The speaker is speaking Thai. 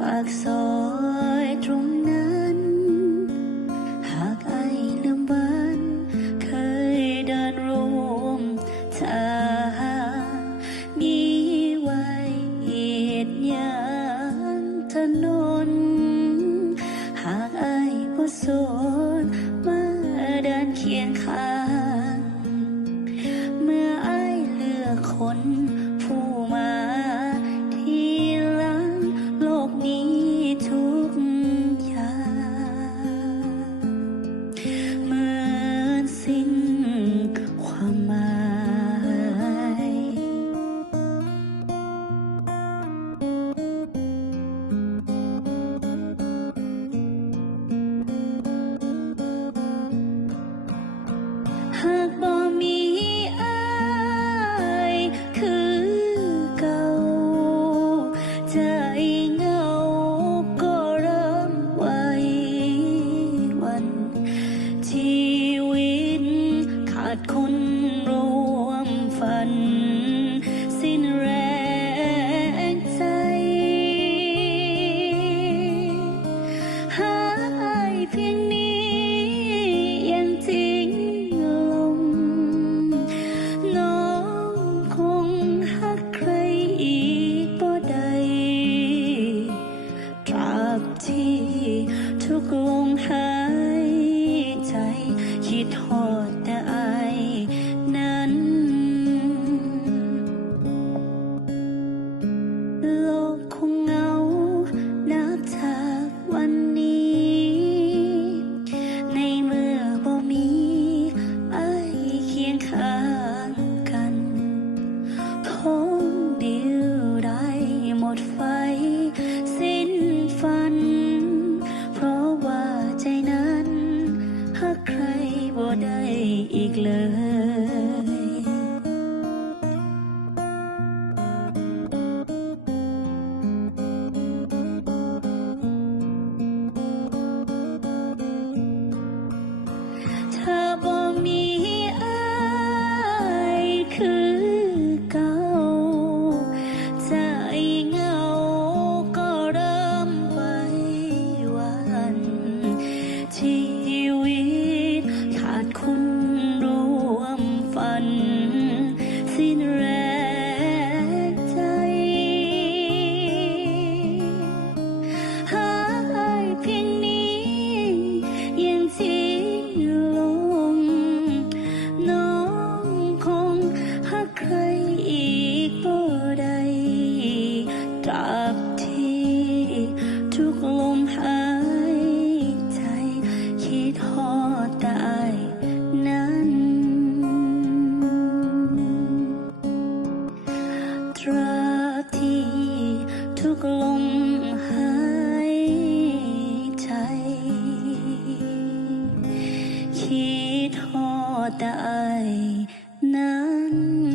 ปากซอยตรงนั้น หากไอ้ลืมบันเคยเดินร่วมทางมีไว้เหตุยางถนน หากไอ้ก็สนมาเดินเคียงข้าง high. ได้อีกเลย กลมหายใจ คิดทอดแต่นั้น